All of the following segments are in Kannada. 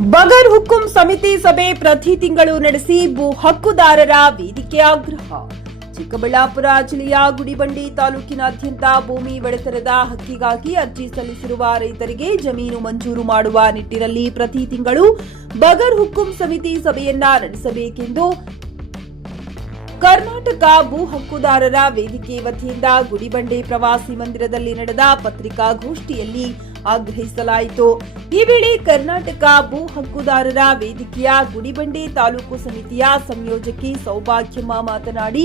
ಬಗರ್ ಹುಕುಂ ಸಮಿತಿ ಸಭೆ ಪ್ರತಿ ತಿಂಗಳು ನಡೆಸಿ ಭೂ ಹಕ್ಕುದಾರರ ವೇದಿಕೆ ಆಗ್ರಹ. ಚಿಕ್ಕಬಳ್ಳಾಪುರ ಜಿಲ್ಲೆಯ ಗುಡಿಬಂಡೆ ತಾಲೂಕಿನಾದ್ಯಂತ ಭೂಮಿ ಒಡೆತನದ ಹಕ್ಕಿಗಾಗಿ ಅರ್ಜಿ ಸಲ್ಲಿಸಿರುವ ರೈತರಿಗೆ ಜಮೀನು ಮಂಜೂರು ಮಾಡುವ ನಿಟ್ಟಿನಲ್ಲಿ ಪ್ರತಿ ತಿಂಗಳು ಬಗರ್ ಹುಕುಂ ಸಮಿತಿ ಸಭೆಯನ್ನ ನಡೆಸಬೇಕೆಂದು ಕರ್ನಾಟಕ ಭೂ ಹಕ್ಕುದಾರರ ವೇದಿಕೆ ವತಿಯಿಂದ ಗುಡಿಬಂಡೆ ಪ್ರವಾಸಿ ಮಂದಿರದಲ್ಲಿ ನಡೆದ ಪತ್ರಿಕಾಗೋಷ್ಠಿಯಲ್ಲಿ ಆಗ್ರಹಿಸಲಾಯಿತು. ಈ ವೇಳೆ ಕರ್ನಾಟಕ ಭೂ ಹಕ್ಕುದಾರರ ವೇದಿಕೆಯ ಗುಡಿಬಂಡೆ ತಾಲೂಕು ಸಮಿತಿಯ ಸಂಯೋಜಕಿ ಸೌಭಾಗ್ಯಮ್ಮ ಮಾತನಾಡಿ,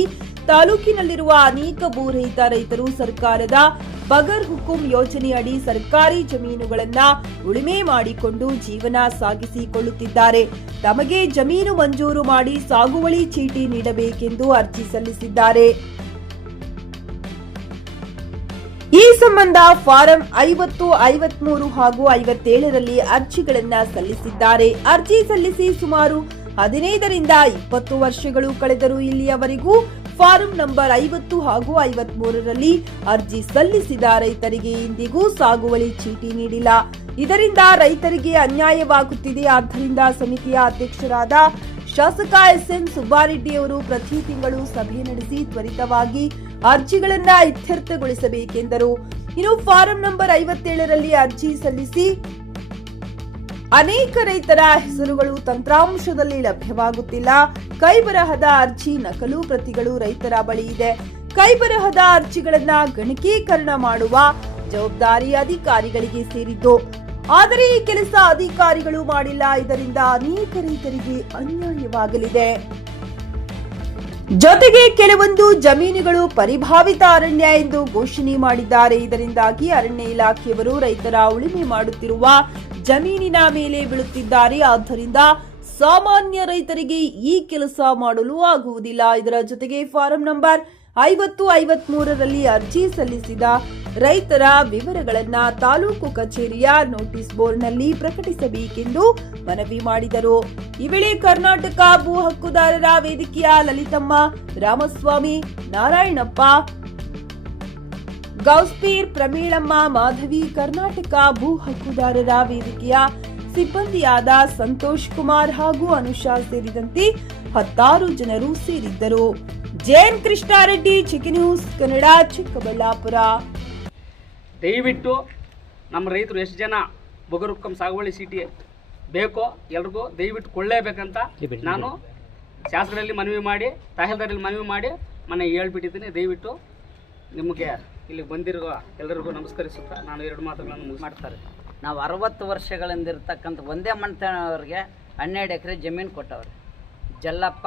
ತಾಲೂಕಿನಲ್ಲಿರುವ ಅನೇಕ ಭೂರಹಿತ ರೈತರು ಸರ್ಕಾರದ ಬಗರ್ ಹುಕುಂ ಯೋಜನೆಯಡಿ ಸರ್ಕಾರಿ ಜಮೀನುಗಳನ್ನ ಉಳುಮೆ ಮಾಡಿಕೊಂಡು ಜೀವನ ಸಾಗಿಸಿಕೊಳ್ಳುತ್ತಿದ್ದಾರೆ. ತಮಗೆ ಜಮೀನು ಮಂಜೂರು ಮಾಡಿ ಸಾಗುವಳಿ ಚೀಟಿ ನೀಡಬೇಕೆಂದು ಅರ್ಜಿ ಸಲ್ಲಿಸಿದ್ದಾರೆ. ಈ ಸಂಬಂಧ ಫಾರಂ 50, 53 ಹಾಗೂ 57ರಲ್ಲಿ ಅರ್ಜಿಗಳನ್ನ ಸಲ್ಲಿಸಿದ್ದಾರೆ. ಅರ್ಜಿ ಸಲ್ಲಿಸಿ ಸುಮಾರು 15ರಿಂದ 20 ವರ್ಷಗಳು ಕಳೆದರೂ ಇಲ್ಲಿಯವರೆಗೂ ಫಾರಂ ನಂಬರ್ 50 ಹಾಗೂ 53ರಲ್ಲಿ ಅರ್ಜಿ ಸಲ್ಲಿಸಿದ ರೈತರಿಗೆ ಇಂದಿಗೂ ಸಾಗುವಳಿ ಚೀಟಿ ನೀಡಿಲ್ಲ. ಇದರಿಂದ ರೈತರಿಗೆ ಅನ್ಯಾಯವಾಗುತ್ತಿದೆ. ಆದ್ದರಿಂದ ಸಮಿತಿಯ ಅಧ್ಯಕ್ಷರಾದ ಶಾಸಕ ಎಸ್ಎನ್ ಸುಬ್ಬಾರೆಡ್ಡಿಯವರು ಪ್ರತಿ ತಿಂಗಳು ಸಭೆ ನಡೆಸಿ ತ್ವರಿತವಾಗಿ ಅರ್ಜಿಗಳನ್ನ ಇತ್ಯರ್ಥಗೊಳಿಸಬೇಕೆಂದರು. ಇನ್ನು ಫಾರಂ ನಂಬರ್ 57ರಲ್ಲಿ ಅರ್ಜಿ ಸಲ್ಲಿಸಿ ಅನೇಕ ರೈತರ ಹೆಸರುಗಳು ತಂತ್ರಾಂಶದಲ್ಲಿ ಲಭ್ಯವಾಗುತ್ತಿಲ್ಲ. ಕೈಬರಹದ ಅರ್ಜಿ ನಕಲು ಪ್ರತಿಗಳು ರೈತರ ಬಳಿ ಇದೆ. ಕೈಬರಹದ ಅರ್ಜಿಗಳನ್ನ ಗಣಕೀಕರಣ ಮಾಡುವ ಜವಾಬ್ದಾರಿ ಅಧಿಕಾರಿಗಳಿಗೆ ಸೇರಿದ್ದು. ಆದರೆ ಈ ಕೆಲಸ ಅಧಿಕಾರಿಗಳು ಮಾಡಿಲ್ಲ. ಇದರಿಂದ ಅನೇಕ ರೈತರಿಗೆ ಅನ್ಯಾಯವಾಗಲಿದೆ. ಜೊತೆಗೆ ಕೆಲವೊಂದು ಜಮೀನುಗಳು ಪರಿಭಾವಿತ ಅರಣ್ಯ ಎಂದು ಘೋಷಣೆ ಮಾಡಿದ್ದಾರೆ. ಇದರಿಂದಾಗಿ ಅರಣ್ಯ ಇಲಾಖೆಯವರು ರೈತರ ಉಳುಮೆ ಮಾಡುತ್ತಿರುವ ಜಮೀನಿನ ಮೇಲೆ ಬೀಳುತ್ತಿದ್ದಾರೆ. ಆದ್ದರಿಂದ ಸಾಮಾನ್ಯ ರೈತರಿಗೆ ಈ ಕೆಲಸ ಮಾಡಲು ಆಗುವುದಿಲ್ಲ. ಇದರ ಜೊತೆಗೆ ಫಾರಂ ನಂಬರ್ 50, 53ರಲ್ಲಿ ಅರ್ಜಿ ಸಲ್ಲಿಸಿದ ರೈತರ ವಿವರಗಳನ್ನ ತಾಲೂಕು ಕಚೇರಿಯ ನೋಟಿಸ್ ಬೋರ್ಡ್ನಲ್ಲಿ ಪ್ರಕಟಿಸಬೇಕೆಂದು ಮನವಿ ಮಾಡಿದರು. ಈ ವೇಳೆ ಕರ್ನಾಟಕ ಭೂ ಹಕ್ಕುದಾರರ ವೇದಿಕೆಯ ಲಲಿತಮ್ಮ, ರಾಮಸ್ವಾಮಿ, ನಾರಾಯಣಪ್ಪ, ಗೌಸ್ಪೀರ್, ಪ್ರಮೀಳಮ್ಮ, ಮಾಧವಿ, ಕರ್ನಾಟಕ ಭೂ ಹಕ್ಕುದಾರರ ವೇದಿಕೆಯ ಸಿಬ್ಬಂದಿಯಾದ ಸಂತೋಷ್ ಕುಮಾರ್ ಹಾಗೂ ಅನುಷಾ ಸೇರಿದಂತೆ 10 ಜನರು ಸೇರಿದ್ದರು. ಜೆಎನ್ ಕೃಷ್ಣಾರೆಡ್ಡಿ, ಚಿಕ್ಕಿ ನ್ಯೂಸ್ ಕನ್ನಡ, ಚಿಕ್ಕಬಳ್ಳಾಪುರ. ದಯವಿಟ್ಟು ನಮ್ಮ ರೈತರು ಎಷ್ಟು ಜನ ಬಗರ್ ಹುಕುಂ ಸಾಗುವಳಿ ಚೀಟಿ ಬೇಕೋ ಎಲ್ರಿಗೂ ದಯವಿಟ್ಟು ಕೊಳ್ಳೇಬೇಕಂತ ನಾನು ಶಾಸಕರಲ್ಲಿ ಮನವಿ ಮಾಡಿ, ತಹಸೀಲ್ದಾರಲ್ಲಿ ಮನವಿ ಮಾಡಿ ಮನೆ ಹೇಳ್ಬಿಟ್ಟಿದ್ದೀನಿ. ದಯವಿಟ್ಟು ನಿಮಗೆ ಇಲ್ಲಿ ಬಂದಿರುವ ಎಲ್ಲರಿಗೂ ನಮಸ್ಕರಿಸುತ್ತಾ ನಾನು 2 ಮಾತುಗಳನ್ನು ಮಾಡ್ತಾರೆ. ನಾವು 60 ವರ್ಷಗಳಿಂದ ಇರ್ತಕ್ಕಂಥ ಒಂದೇ ಮನೆತನವರಿಗೆ 12 ಎಕರೆ ಜಮೀನು ಕೊಟ್ಟವ್ರೆ. ಜಲ್ಲಪ್ಪ,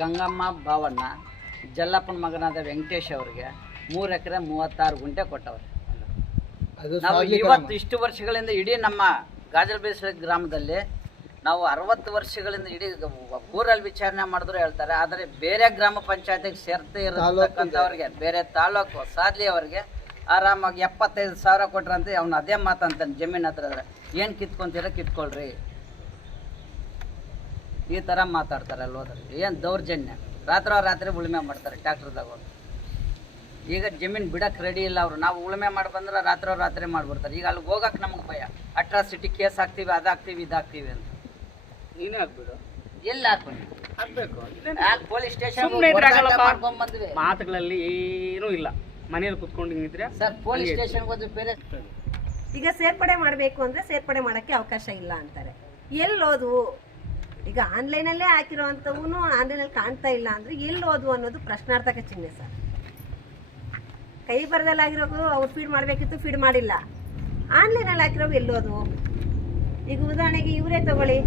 ಗಂಗಮ್ಮ, ಭಾವಣ್ಣ, ಜಲ್ಲಪ್ಪನ ಮಗನಾದ ವೆಂಕಟೇಶ್ ಅವರಿಗೆ 3 ಎಕರೆ 36 ಗುಂಟೆ ಕೊಟ್ಟವ್ರೆ. ನಾವು ಇವತ್ತು ಇಷ್ಟು ವರ್ಷಗಳಿಂದ ಇಡೀ ನಮ್ಮ ಗಾಜಲಬೇಸರ ಗ್ರಾಮದಲ್ಲಿ ನಾವು 60 ವರ್ಷಗಳಿಂದ ಇಡೀ ಊರಲ್ಲಿ ವಿಚಾರಣೆ ಮಾಡಿದ್ರು ಹೇಳ್ತಾರೆ. ಆದರೆ ಬೇರೆ ಗ್ರಾಮ ಪಂಚಾಯತಿಗೆ ಸೇರ್ತಾ ಇರತಕ್ಕಂಥವ್ರಿಗೆ, ಬೇರೆ ತಾಲೂಕು ಸಾದ್ಲಿ ಅವರಿಗೆ ಆರಾಮಾಗಿ 75,000 ಕೊಟ್ರಂತೆ ಅವ್ನು ಅದೇ ಮಾತಂತಾನೆ. ಜಮೀನು ಹತ್ರ ಏನು ಕಿತ್ಕೊಂತೀರ ಕಿತ್ಕೊಳ್ರಿ, ಈ ಥರ ಮಾತಾಡ್ತಾರೆ. ಅಲ್ಲಿ ಹೋದ್ರೆ ಏನು ದೌರ್ಜನ್ಯ, ರಾತ್ರಿ ಉಳುಮೆ ಮಾಡ್ತಾರೆ ಟ್ಯಾಕ್ಟ್ರದಾಗ. ಈಗ ಜಮೀನು ಬಿಡಕ್ಕೆ ರೆಡಿ ಇಲ್ಲ ಅವರು. ನಾವು ಉಳುಮೆ ಮಾಡಿ ಬಂದ್ರೆ ರಾತ್ರಿ ಮಾಡಿಬಿಡ್ತಾರೆ. ಈಗ ಅಲ್ಲಿ ಹೋಗಕ್ಕೆ ನಮಗೆ ಭಯ. ಅಟ್ರಾಸಿಟಿ ಕೇಸ್ ಹಾಕ್ತೀವಿ, ಅದಾಗ್ತೀವಿ, ಇದಾಗ್ತೀವಿ ಅಂತ. ನೀನೇ ಹಾಕ್ಬಿಡು. ಎಲ್ಲಿ ಹಾಕ್ಬೇಕು? ಪೊಲೀಸ್ ಸ್ಟೇಷನ್ ಬಂದ್ವಿ. ಮಾತುಗಳಲ್ಲಿ ಏನೂ ಇಲ್ಲ. ಮನೆಯಲ್ಲಿ ಕುತ್ಕೊಂಡು ಹಿಂಗಿದ್ರೆ ಸರ್ ಪೊಲೀಸ್ ಸ್ಟೇಷನ್ ಹೋದ್ರೆ ಬೇರೆ. ಈಗ ಸೇರ್ಪಡೆ ಮಾಡಬೇಕು ಅಂದ್ರೆ ಸೇರ್ಪಡೆ ಮಾಡೋಕ್ಕೆ ಅವಕಾಶ ಇಲ್ಲ ಅಂತಾರೆ. ಎಲ್ಲೋದು? ಈಗ ಆನ್ಲೈನಲ್ಲೇ ಹಾಕಿರೋವಂಥವು ಆನ್ಲೈನಲ್ಲಿ ಕಾಣ್ತಾ ಇಲ್ಲ ಅಂದರೆ ಎಲ್ಲೋದು ಅನ್ನೋದು ಪ್ರಶ್ನಾರ್ಥಕ ಚಿಹ್ನೆ ಸರ್. ಕೈ ಬರದಲ್ಲಿ ಆಗಿರೋದು ಅವ್ರು ಫೀಡ್ ಮಾಡಬೇಕಿತ್ತು, ಫೀಡ್ ಮಾಡಿಲ್ಲ. ಆನ್ಲೈನಲ್ಲಿ ಹಾಕಿರೋ ಎಲ್ಲೋದು? ಈಗ ಉದಾಹರಣೆಗೆ ಇವರೇ ತಗೊಳ್ಳಿ,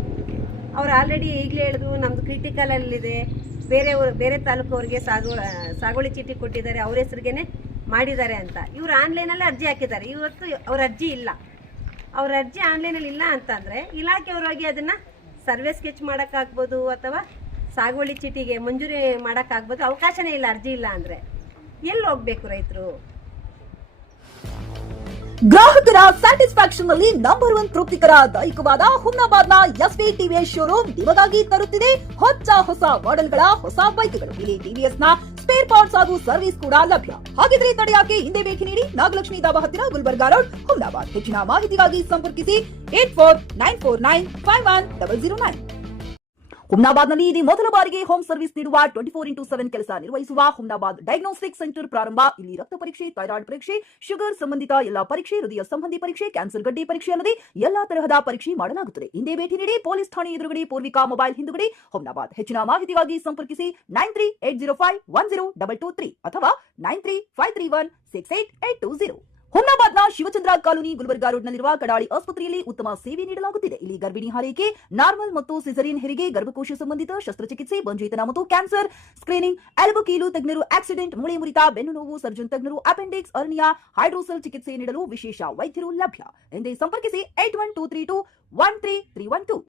ಅವ್ರು ಆಲ್ರೆಡಿ ಈಗಲೇ ಹೇಳಿದ್ರು ನಮ್ಮದು ಕ್ರಿಟಿಕಲಲ್ಲಿದೆ, ಬೇರೆ ತಾಲೂಕವ್ರಿಗೆ ಸಾಗುವಳಿ ಚೀಟಿ ಕೊಟ್ಟಿದ್ದಾರೆ, ಅವ್ರ ಹೆಸರಿಗೇನೆ ಮಾಡಿದ್ದಾರೆ ಅಂತ. ಇವರು ಆನ್ಲೈನಲ್ಲೇ ಅರ್ಜಿ ಹಾಕಿದ್ದಾರೆ. ಇವತ್ತು ಅವ್ರ ಅರ್ಜಿ ಇಲ್ಲ. ಅವ್ರ ಅರ್ಜಿ ಆನ್ಲೈನಲ್ಲಿ ಇಲ್ಲ ಅಂತಂದರೆ ಇಲಾಖೆಯವರು ಹೋಗಿ ಅದನ್ನು ಸರ್ವೆ ಸ್ಕೆಚ್ ಮಾಡೋಕ್ಕಾಗ್ಬೋದು ಅಥವಾ ಸಾಗುವಳಿ ಚೀಟಿಗೆ ಮಂಜೂರಿ ಮಾಡೋಕ್ಕಾಗ್ಬೋದು. ಅವಕಾಶನೇ ಇಲ್ಲ ಅರ್ಜಿ ಇಲ್ಲ ಅಂದರೆ. ಎಲ್ಲಿ ಹೋಗ್ಬೇಕು ರೈತರು? ಗ್ರಾಹಕರ ಸ್ಯಾಟಿಸ್ಫ್ಯಾಕ್ಷನ್ ನಲ್ಲಿ ನಂಬರ್ 1 ತೃಪ್ತಿಕರ ದೈಹಿಕವಾದ ಹುಮ್ನಾಬಾದ್ನ ಎಸ್ವಿ ಟಿವಿಎಸ್ ಶೋರೂಮ್ ನಿಮಗಾಗಿ ತರುತ್ತಿದೆ ಹೊಸ ಮಾಡೆಲ್ಗಳ ಹೊಸ ಬೈಕ್ಗಳು. ಇಲ್ಲಿ ಟಿವಿಎಸ್ ನ ಸ್ಪೇರ್ ಪಾರ್ಟ್ಸ್ ಹಾಗೂ ಸರ್ವಿಸ್ ಕೂಡ ಲಭ್ಯ. ಹಾಗಿದ್ರೆ ತಡೆಯಾಕೆ ಹಿಂದೆ ಭೇಟಿ ನೀಡಿ ನಾಗಲಕ್ಷ್ಮಿ ದಾಬಾ ಹತ್ತಿರ ಗುಲ್ಬರ್ಗಾ ರೋಡ್, ಹುಮ್ನಾಬಾದ್. ಹೆಚ್ಚಿನ ಮಾಹಿತಿಗಾಗಿ ಸಂಪರ್ಕಿಸಿ 8494951009. ಹುಮ್ನಾಬಾದ್ನಲ್ಲಿ ಇದು ಮೊದಲ ಬಾರಿಗೆ ಹೋಮ್ ಸರ್ವಿಸ್ ನೀಡುವ 24x7 ಕೆಲಸ ನಿರ್ವಹಿಸುವ ಹುಮ್ನಾಬಾದ್ ಡಯಾಗ್ನೋಸ್ಟಿಕ್ ಸೆಂಟರ್ ಪ್ರಾರಂಭ. ಇಲ್ಲಿ ರಕ್ತ ಪರೀಕ್ಷೆ, ಥೈರಾಯ್ಡ್ ಪರೀಕ್ಷೆ, ಶುಗರ್ ಸಂಬಂಧಿತ ಎಲ್ಲಾ ಪರೀಕ್ಷೆ, ಹೃದಯ ಸಂಬಂಧಿ ಪರೀಕ್ಷೆ, ಕ್ಯಾನ್ಸರ್ ಗಡ್ಡೆ ಪರೀಕ್ಷೆ ಅಲ್ಲದೆ ಎಲ್ಲಾ ತರಹದ ಪರೀಕ್ಷೆ ಮಾಡಲಾಗುತ್ತದೆ. ಹಿಂದೆ ಭೇಟಿ ನೀಡಿ. ಪೊಲೀಸ್ ಠಾಣೆ ಎದುರುಗಡೆ, ಪೂರ್ವಿಕಾ ಮೊಬೈಲ್ ಹಿಂದುಗಡೆ, ಹುಮ್ನಾಬಾದ್. ಹೆಚ್ಚಿನ ಮಾಹಿತಿಗಾಗಿ ಸಂಪರ್ಕಿಸಿ 9380510223 ಅಥವಾ 9353168820. ಹುಮ್ನಾಬಾದ್ನ ಶಿವಚಂದ್ರ ಕಾಲೋನಿ, ಗುಲ್ಬರ್ಗಾ ರೋಡ್ನಲ್ಲಿರುವ ಕಡಾಳಿ ಆಸ್ಪತ್ರೆಯಲ್ಲಿ ಉತ್ತಮ ಸೇವೆ ನೀಡಲಾಗುತ್ತಿದೆ. ಇಲ್ಲಿ ಗರ್ಭಿಣಿ ಹಾರೈಕೆ, ನಾರ್ಮಲ್ ಮತ್ತು ಸಿಸರಿಯನ್ ಹೆರಿಗೆ, ಗರ್ಭಕೋಶ ಸಂಬಂಧಿತ ಶಸ್ತ್ರಚಿಕಿತ್ಸೆ, ಬಂಜೇತನ ಮತ್ತು ಕ್ಯಾನ್ಸರ್ ಸ್ಕ್ರೀನಿಂಗ್, ಎಲುಬು ಕೀಲು ತಜ್ಞರು, ಆಕ್ಸಿಡೆಂಟ್, ಮೂಳೆ ಮುರಿತ, ಬೆನ್ನು ನೋವು, ಸರ್ಜನ್ ತಜ್ಞರು, ಅಪೆಂಡಿಕ್ಸ್, ಅರ್ನಿಯಾ, ಹೈಡ್ರೋಸೆಲ್ ಚಿಕಿತ್ಸೆ ನೀಡಲು ವಿಶೇಷ ವೈದ್ಯರು ಲಭ್ಯ. ಎಂದೇ ಸಂಪರ್ಕಿಸಿ 8123213312.